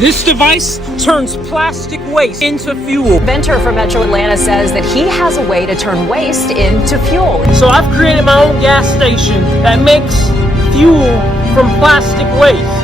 This device turns plastic waste into fuel. Inventor from Metro Atlanta says that he has a way to turn waste into fuel. So I've created my own gas station that makes fuel from plastic waste.